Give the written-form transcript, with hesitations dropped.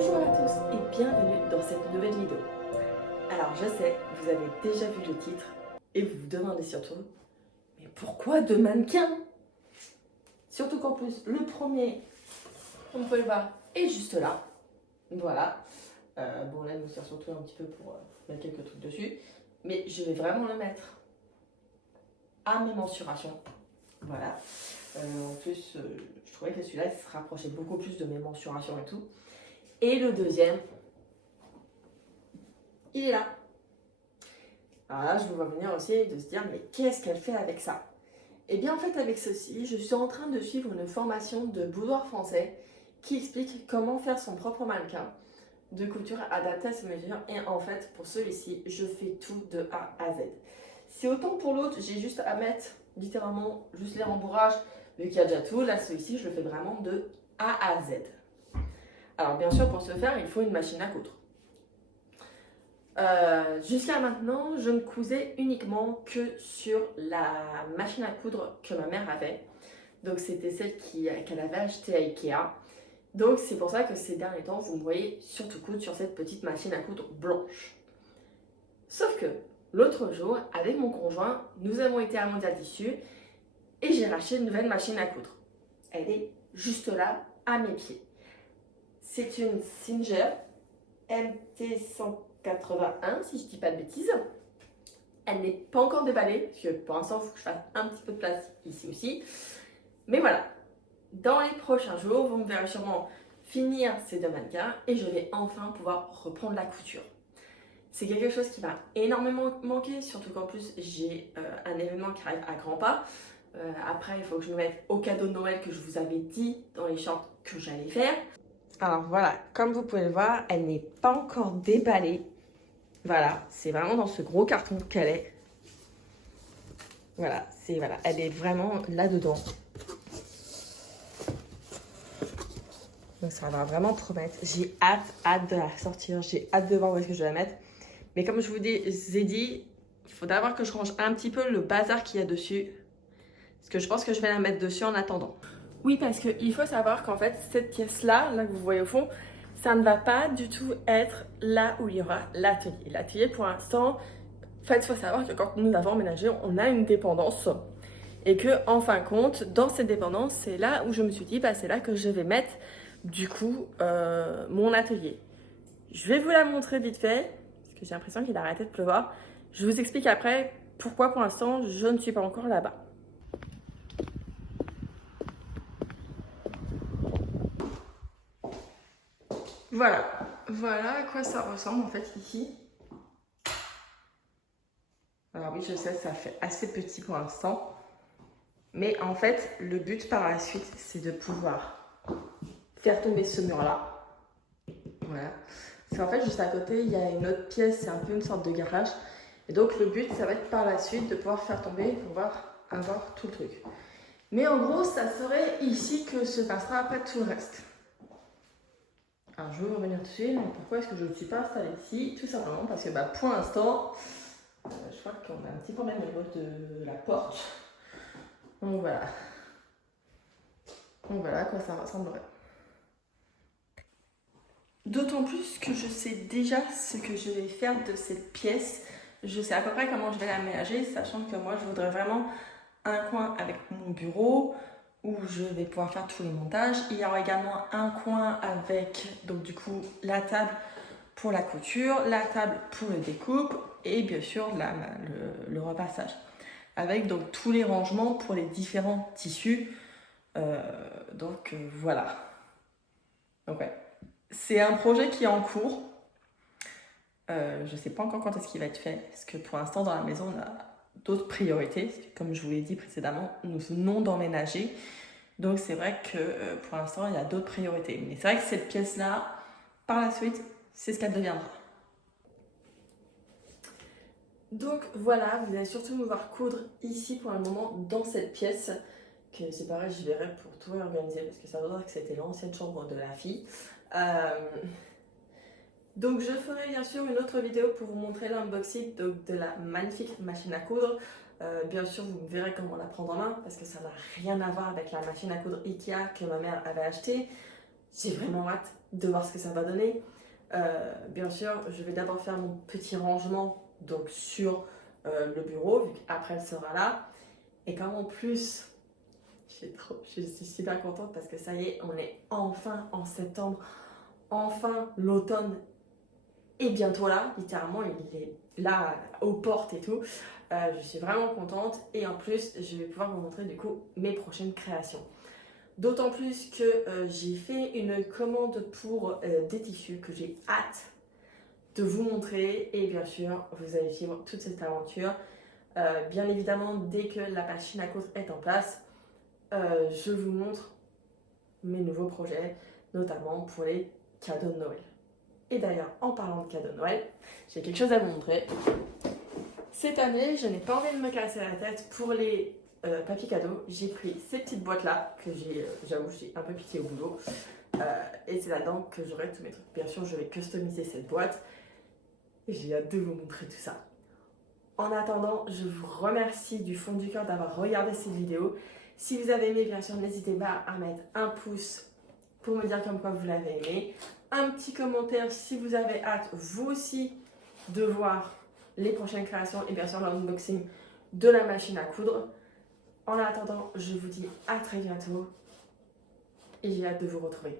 Bonjour à tous et bienvenue dans cette nouvelle vidéo. Alors je sais, vous avez déjà vu le titre et vous vous demandez surtout, mais pourquoi deux mannequins? Surtout qu'en plus le premier, comme vous pouvez le voir, est juste là. Voilà. Bon là il nous sert surtout un petit peu pour mettre quelques trucs dessus. Mais je vais vraiment le mettre à mes mensurations. Voilà. En plus, je trouvais que celui-là se rapprochait beaucoup plus de mes mensurations et tout. Et le deuxième, il est là. Alors là, je vous vois venir aussi de se dire, mais qu'est-ce qu'elle fait avec ça? Et bien en fait, avec ceci, je suis en train de suivre une formation de boudoir français qui explique comment faire son propre mannequin de couture adapté à ses mesures. Et en fait, pour celui-ci, je fais tout de A à Z. Si autant pour l'autre, j'ai juste à mettre littéralement juste les rembourrages, vu qu'il y a déjà tout, là, celui-ci, je le fais vraiment de A à Z. Alors bien sûr, pour ce faire, il faut une machine à coudre. Jusqu'à maintenant, je ne cousais uniquement que sur la machine à coudre que ma mère avait. Donc c'était celle qu'elle avait achetée à Ikea. Donc c'est pour ça que ces derniers temps, vous me voyez surtout coudre sur cette petite machine à coudre blanche. Sauf que l'autre jour, avec mon conjoint, nous avons été à Mondial Tissu et j'ai racheté une nouvelle machine à coudre. Elle est juste là, à mes pieds. C'est une Singer MT181, si je ne dis pas de bêtises. Elle n'est pas encore déballée, parce que pour l'instant, il faut que je fasse un petit peu de place ici aussi. Mais voilà, dans les prochains jours, vous me verrez sûrement finir ces deux mannequins et je vais enfin pouvoir reprendre la couture. C'est quelque chose qui m'a énormément manqué, surtout qu'en plus, j'ai un événement qui arrive à grands pas. Après, il faut que je me mette au cadeau de Noël que je vous avais dit dans les shorts que j'allais faire. Alors voilà, comme vous pouvez le voir, elle n'est pas encore déballée. Voilà, c'est vraiment dans ce gros carton qu'elle est. Voilà, elle est vraiment là-dedans. Donc ça va vraiment promettre. J'ai hâte de la sortir. J'ai hâte de voir où est-ce que je vais la mettre. Mais comme je vous ai dit, il faut d'abord que je range un petit peu le bazar qu'il y a dessus. Parce que je pense que je vais la mettre dessus en attendant. Oui, parce qu'il faut savoir qu'en fait, cette pièce-là, là que vous voyez au fond, ça ne va pas du tout être là où il y aura l'atelier. L'atelier, pour l'instant, en fait, il faut savoir que quand nous avons emménagé, on a une dépendance. Et que, en fin de compte, dans cette dépendance, c'est là où je me suis dit, bah, c'est là que je vais mettre, du coup, mon atelier. Je vais vous la montrer vite fait, parce que j'ai l'impression qu'il a arrêté de pleuvoir. Je vous explique après pourquoi, pour l'instant, je ne suis pas encore là-bas. Voilà à quoi ça ressemble en fait ici. Alors oui, je sais, ça fait assez petit pour l'instant. Mais en fait, le but par la suite, c'est de pouvoir faire tomber ce mur-là. Voilà. Parce qu'en fait, juste à côté, il y a une autre pièce, c'est un peu une sorte de garage. Et donc le but, ça va être par la suite de pouvoir faire tomber, pour pouvoir avoir tout le truc. Mais en gros, ça serait ici que se passera après tout le reste. Alors je vais revenir dessus, mais pourquoi est-ce que je ne suis pas installée ici? Tout simplement parce que pour l'instant, je crois qu'on a un petit problème au niveau de la porte. Donc voilà à quoi ça ressemblerait. D'autant plus que je sais déjà ce que je vais faire de cette pièce. Je sais à peu près comment je vais l'aménager, sachant que moi je voudrais vraiment un coin avec mon bureau où je vais pouvoir faire tous les montages. Il y aura également un coin avec donc du coup la table pour la couture, la table pour le découpe et bien sûr le repassage. Avec donc tous les rangements pour les différents tissus. Voilà. Donc ouais. C'est un projet qui est en cours. Je ne sais pas encore quand est-ce qu'il va être fait. Parce que pour l'instant, dans la maison, on a d'autres priorités. Comme je vous l'ai dit précédemment, nous venons d'emménager. Donc c'est vrai que pour l'instant, il y a d'autres priorités. Mais c'est vrai que cette pièce-là, par la suite, c'est ce qu'elle deviendra. Donc voilà, vous allez surtout me voir coudre ici pour le moment dans cette pièce. Que c'est pareil, je verrai pour tout réorganiser parce que ça voudrait que c'était l'ancienne chambre de la fille. Donc je ferai bien sûr une autre vidéo pour vous montrer l'unboxing de la magnifique machine à coudre. Bien sûr, vous verrez comment la prendre en main parce que ça n'a rien à voir avec la machine à coudre Ikea que ma mère avait achetée. J'ai vraiment hâte de voir ce que ça va donner. Bien sûr, je vais d'abord faire mon petit rangement donc sur le bureau, vu qu'après elle sera là. Et comme en plus, je suis super contente parce que ça y est, on est enfin en septembre, enfin l'automne est bientôt là, littéralement, il est là aux portes et tout. Je suis vraiment contente et en plus, je vais pouvoir vous montrer du coup mes prochaines créations. D'autant plus que j'ai fait une commande pour des tissus que j'ai hâte de vous montrer et bien sûr, vous allez suivre toute cette aventure. Bien évidemment, dès que la machine à coudre est en place, je vous montre mes nouveaux projets, notamment pour les cadeaux de Noël. Et d'ailleurs, en parlant de cadeaux de Noël, j'ai quelque chose à vous montrer. Cette année, je n'ai pas envie de me casser la tête pour les papiers cadeaux. J'ai pris ces petites boîtes-là, que j'avoue, j'ai un peu piqué au boulot. Et c'est là-dedans que j'aurai tous mes trucs. Bien sûr, je vais customiser cette boîte. Et j'ai hâte de vous montrer tout ça. En attendant, je vous remercie du fond du cœur d'avoir regardé cette vidéo. Si vous avez aimé, bien sûr, n'hésitez pas à mettre un pouce pour me dire comme quoi vous l'avez aimé. Un petit commentaire si vous avez hâte, vous aussi, de voir les prochaines créations et bien sûr l'unboxing de la machine à coudre. En attendant, je vous dis à très bientôt et j'ai hâte de vous retrouver.